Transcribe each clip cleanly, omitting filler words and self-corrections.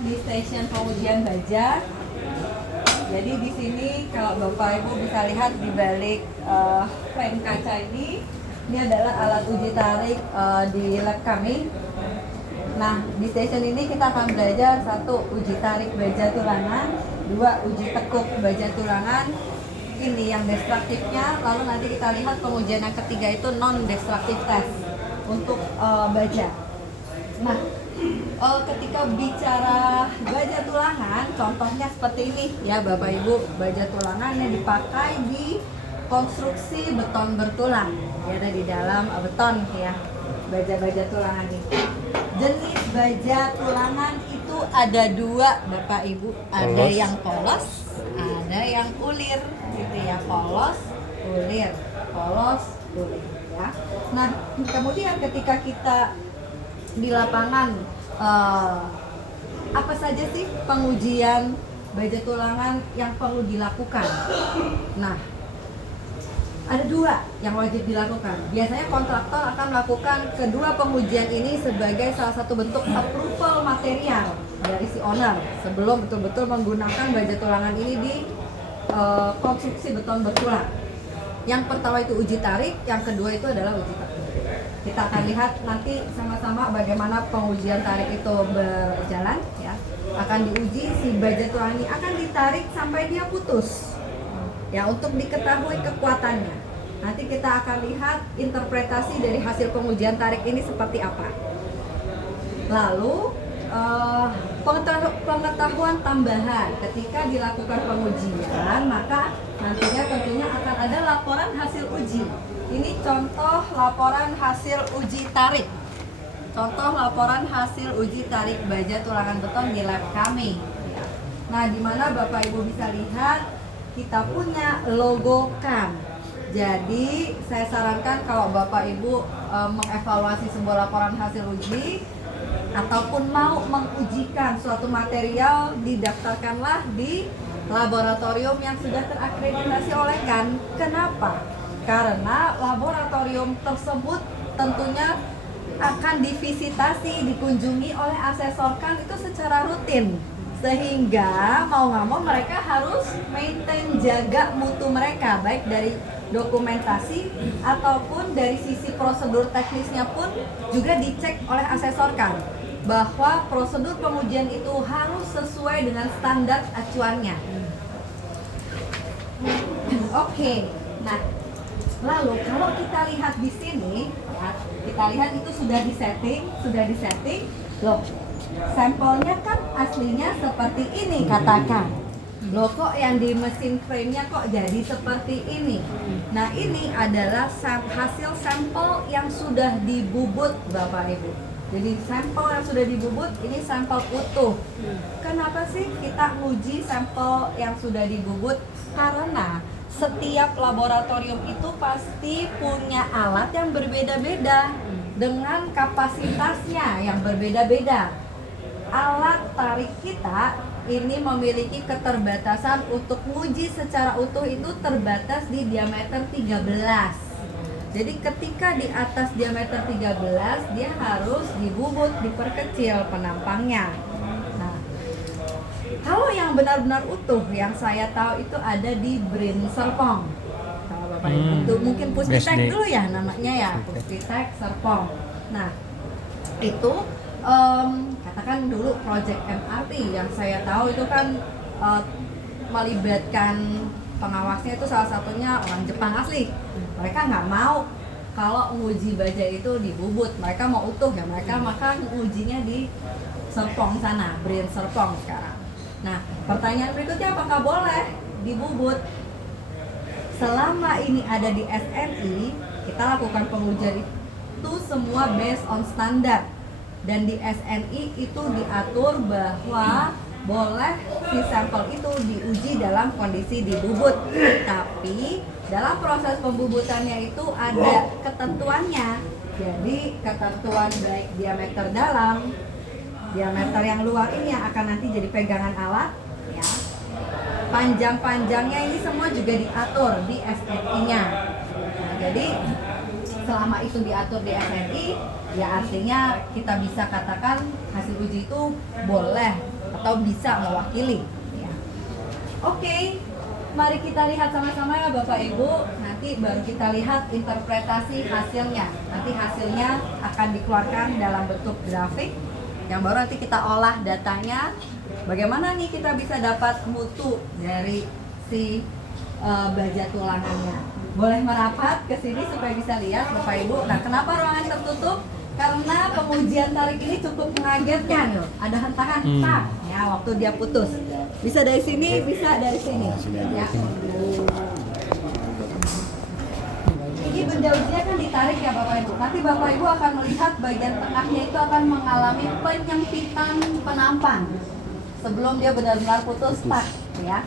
Di stasiun pengujian baja. Jadi di sini kalau Bapak Ibu bisa lihat di balik frame kaca ini adalah alat uji tarik di lab kami. Nah, di stasiun ini kita akan belajar satu uji tarik baja tulangan, dua uji tekuk baja tulangan. Ini yang destruktifnya, lalu nanti kita lihat pengujian yang ketiga itu non destruktif test untuk baja. Nah, ketika bicara baja tulangan, contohnya seperti ini ya Bapak Ibu, baja tulangan yang dipakai di konstruksi beton bertulang, ya ada di dalam beton ya, baja-baja tulangan ini. Jenis baja tulangan itu ada dua Bapak Ibu, ada yang polos, ada yang ulir, gitu ya, polos, ulir ya. Nah, kemudian ketika kita di lapangan, apa saja sih pengujian baja tulangan yang perlu dilakukan? Nah, ada dua yang wajib dilakukan. Biasanya kontraktor akan melakukan kedua pengujian ini sebagai salah satu bentuk approval material dari si owner sebelum betul-betul menggunakan baja tulangan ini di konstruksi beton bertulang. Yang pertama itu uji tarik, yang kedua itu adalah uji tekuk. Kita akan lihat nanti sama-sama bagaimana pengujian tarik itu berjalan ya. Akan diuji si baja tulangan ini akan ditarik sampai dia putus. Ya, untuk diketahui kekuatannya. Nanti kita akan lihat interpretasi dari hasil pengujian tarik ini seperti apa. Lalu pengetahuan tambahan ketika dilakukan pengujian, maka nantinya tentunya akan ada laporan hasil uji. Ini contoh laporan hasil uji tarik. Contoh laporan hasil uji tarik baja tulangan beton di lab kami. Nah, di mana Bapak Ibu bisa lihat kita punya logo CAM. Jadi saya sarankan kalau Bapak Ibu mengevaluasi sebuah laporan hasil uji ataupun mau mengujikan suatu material, didaftarkanlah di laboratorium yang sudah terakreditasi oleh CAN. Kenapa? Karena laboratorium tersebut tentunya akan divisitasi, dikunjungi oleh asesor CAN itu secara rutin. Sehingga mau nggak mau mereka harus maintain, jaga mutu mereka, baik dari dokumentasi ataupun dari sisi prosedur teknisnya pun juga dicek oleh asesor CAN bahwa prosedur pengujian itu harus sesuai dengan standar acuannya. Oke, nah lalu kalau kita lihat di sini, ya, kita lihat itu sudah disetting, loh. Sampelnya kan aslinya seperti ini katakan. Loh kok yang di mesin frame-nya kok jadi seperti ini? Nah, ini adalah hasil sampel yang sudah dibubut Bapak Ibu. Jadi sampel yang sudah dibubut ini sampel utuh. Kenapa sih kita uji sampel yang sudah dibubut? Karena setiap laboratorium itu pasti punya alat yang berbeda-beda dengan kapasitasnya yang berbeda-beda. Alat tarik kita ini memiliki keterbatasan untuk menguji secara utuh itu terbatas di diameter 13. Jadi ketika di atas diameter 13 dia harus dibubut, diperkecil penampangnya. Nah, kalau yang benar-benar utuh yang saya tahu itu ada di Brin Serpong. Kalau Bapak Ibu mungkin Puspitek dulu ya namanya ya, Puspitek Serpong. Nah, itu katakan dulu project MRT yang saya tahu itu kan melibatkan pengawasnya itu salah satunya orang Jepang asli. Mereka nggak mau kalau menguji baja itu dibubut, mereka mau utuh ya, mereka maka ujinya di Serpong sana, Brin Serpong sekarang. Nah, pertanyaan berikutnya apakah boleh dibubut? Selama ini ada di SNI, kita lakukan pengujian itu semua based on standar. Dan di SNI itu diatur bahwa boleh si sampel itu diuji dalam kondisi dibubut. Tapi dalam proses pembubutannya itu ada ketentuannya. Jadi ketentuan baik diameter dalam, diameter yang luar ini yang akan nanti jadi pegangan alat ya. Panjang-panjangnya ini semua juga diatur di SNI-nya. Nah, jadi selama itu diatur di SNI, ya artinya kita bisa katakan hasil uji itu boleh atau bisa mewakili. Ya. Oke, mari kita lihat sama-sama ya Bapak Ibu. Nanti baru kita lihat interpretasi hasilnya. Nanti hasilnya akan dikeluarkan dalam bentuk grafik yang baru nanti kita olah datanya. Bagaimana nih kita bisa dapat mutu dari si baja tulangannya. Boleh merapat ke sini supaya bisa lihat Bapak Ibu. Nah, kenapa ruangan tertutup? Karena pengujian tarik ini cukup mengagetkan loh. Ada hentakan tak ya waktu dia putus. Bisa dari sini, bisa dari sini. Ya. Ini benda ujinya kan ditarik ya Bapak Ibu. Nanti Bapak Ibu akan melihat bagian tengahnya itu akan mengalami penyempitan penampan sebelum dia benar-benar putus tak ya.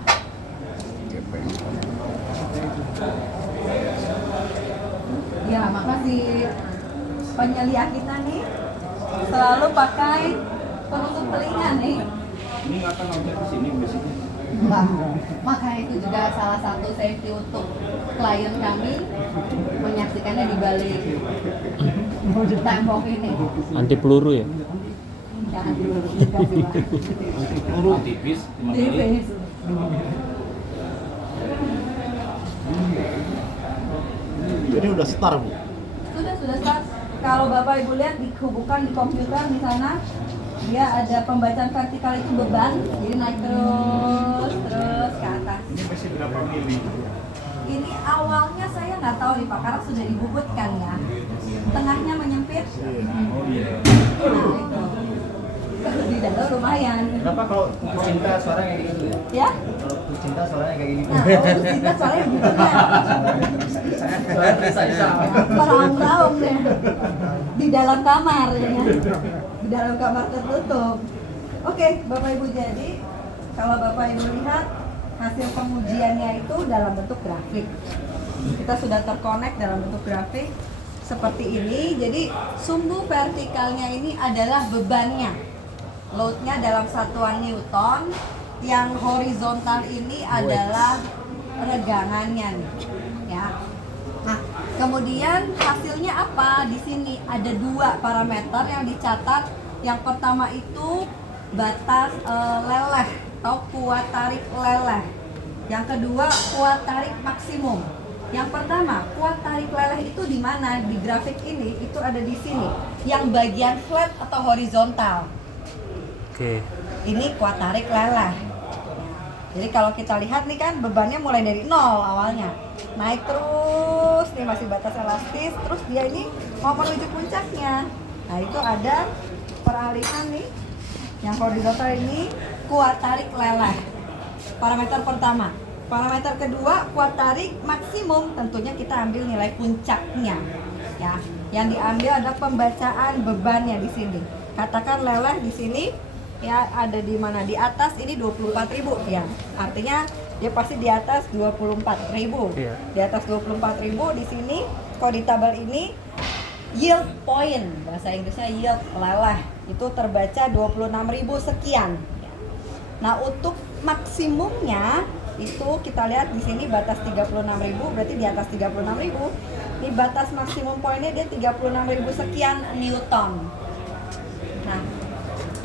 Ya, maka si penyelia kita nih selalu pakai penutup telinga nih. Ini nggak akan nonton di sini biasanya. Enggak. Maka itu juga salah satu safety untuk klien kami menyaksikannya di balik tembok ini. Anti peluru ya? Jangan dulu juga sih Pak. Peluru tipis, Tipis. Jadi udah start, Bu? Sudah start. Kalau Bapak Ibu lihat dihubungkan di komputer di sana, dia ada pembacaan vertikal itu beban, jadi naik terus ke atas. Ini masih berapa mili? Ini awalnya saya nggak tahu nih Pak, karena sudah dibubutkan ya. Tengahnya menyempit. Oh iya. Nah itu. Di dalam lumayan. Kenapa kalau putus cinta suaranya kayak gitu ya? Ya? Kalau putus cinta suaranya kayak gini. Nah, kalau putus cinta soalnya begitunya. Suaranya bisa. Meraung-raung deh. Di dalam kamar ya. Di dalam kamar tertutup. Oke, Bapak Ibu, jadi kalau Bapak Ibu lihat hasil pengujiannya itu dalam bentuk grafik. Kita sudah terkonek dalam bentuk grafik seperti ini. Jadi sumbu vertikalnya ini adalah bebannya. Loadnya dalam satuan Newton, yang horizontal ini adalah regangannya nih, ya. Nah, kemudian hasilnya apa? Di sini ada dua parameter yang dicatat. Yang pertama itu batas leleh atau kuat tarik leleh. Yang kedua kuat tarik maksimum. Yang pertama kuat tarik leleh itu di mana? Di grafik ini itu ada di sini. Yang bagian flat atau horizontal. Oke. Ini kuat tarik leleh. Jadi kalau kita lihat nih kan bebannya mulai dari 0 awalnya. Naik terus, nih masih batas elastis, terus dia ini mau menuju puncaknya. Nah itu ada peralihan nih. Yang horizontal ini kuat tarik leleh. Parameter pertama. Parameter kedua kuat tarik maksimum, tentunya kita ambil nilai puncaknya. Ya, yang diambil ada pembacaan bebannya di sini. Katakan leleh di sini. Ya ada di mana, di atas ini 24.000 ya, artinya dia pasti di atas 24.000 Iya. Di atas 24.000 di sini. Kalau di tabel ini yield point, bahasa Inggrisnya yield leleh, itu terbaca 26.000 sekian. Nah untuk maksimumnya itu kita lihat di sini batas 36.000, berarti di atas 36.000. Ini batas maksimum poinnya dia 36.000 sekian Newton. Nah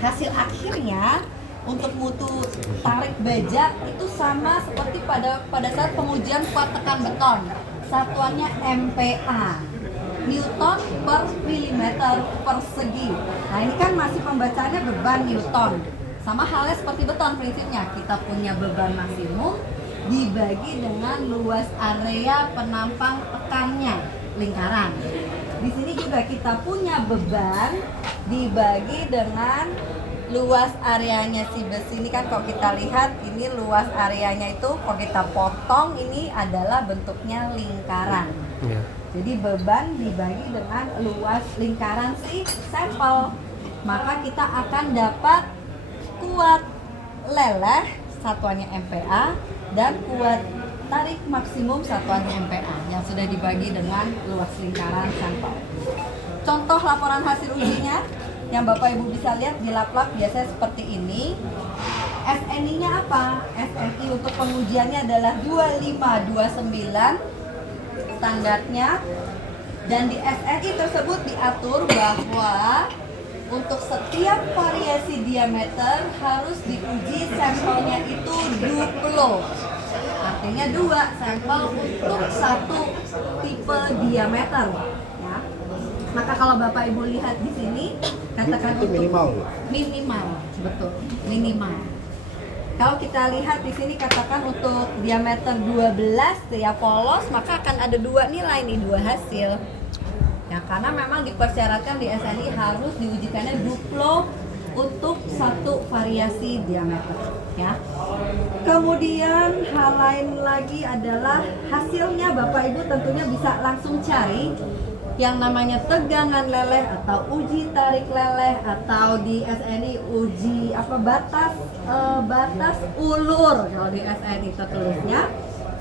hasil akhirnya untuk mutu tarik baja itu sama seperti pada saat pengujian kuat tekan beton. Satuannya MPa, Newton per milimeter persegi. Nah ini kan masih pembacaannya beban Newton. Sama halnya seperti beton prinsipnya. Kita punya beban maksimum dibagi dengan luas area penampang tekannya, lingkaran. Di sini juga kita punya beban dibagi dengan luas areanya si besi ini kan. Kalau kita lihat ini luas areanya itu kalau kita potong ini adalah bentuknya lingkaran. Ya. Jadi beban dibagi dengan luas lingkaran si sampel. Maka kita akan dapat kuat leleh satuannya MPa dan kuat tarik maksimum satuannya MPa yang sudah dibagi dengan luas lingkaran sampel. Contoh laporan hasil ujinya yang Bapak Ibu bisa lihat di lap-lap biasanya seperti ini. SNI-nya apa? SNI untuk pengujiannya adalah 2529 standarnya, dan di SNI tersebut diatur bahwa untuk setiap variasi diameter harus diuji sampelnya itu duplo. Artinya 2 sampel untuk satu tipe diameter. Ya. Maka kalau Bapak Ibu lihat di sini, katakan Itu untuk minimal, Bu? minimal, betul, minimal. Kalau kita lihat di sini katakan untuk diameter 12 ya polos, maka akan ada 2 nilai nih, 2 hasil. Ya, karena memang dipersyaratkan di SNI harus diujikannya duplo untuk satu variasi diameter, ya. Kemudian hal lain lagi adalah hasilnya Bapak Ibu tentunya bisa langsung cari yang namanya tegangan leleh atau uji tarik leleh atau di SNI uji batas ulur kalau di SNI tertulisnya.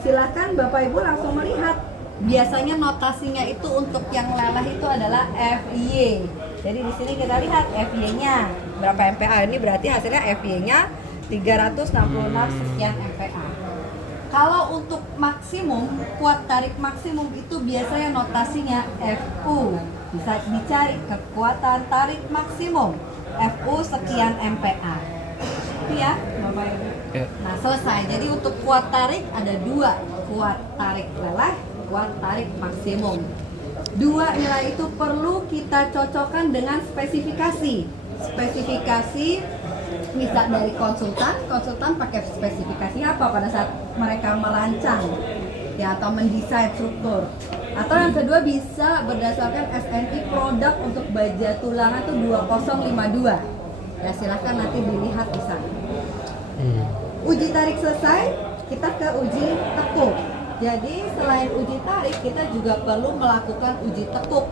Silakan Bapak Ibu langsung melihat. Biasanya notasinya itu untuk yang leleh itu adalah FY. Jadi di sini kita lihat FY-nya berapa MPa. Ini berarti hasilnya FY-nya 366 sekian MPa. Kalau untuk maksimum, kuat tarik maksimum itu biasanya notasinya FU. Bisa dicari kekuatan tarik maksimum FU sekian MPa. Itu ya, Bapak Ibu. Ya. Nah, selesai. Jadi untuk kuat tarik ada 2, kuat tarik leleh, kuat tarik maksimum. 2 nilai itu perlu kita cocokkan dengan spesifikasi. Spesifikasi bisa dari konsultan pakai spesifikasi apa pada saat mereka merancang ya atau mendesain struktur. Atau yang kedua bisa berdasarkan SNI produk untuk baja tulangan itu 2052. Ya silahkan nanti dilihat di sana. Uji tarik selesai, kita ke uji tekuk. Jadi selain uji tarik kita juga perlu melakukan uji tekuk.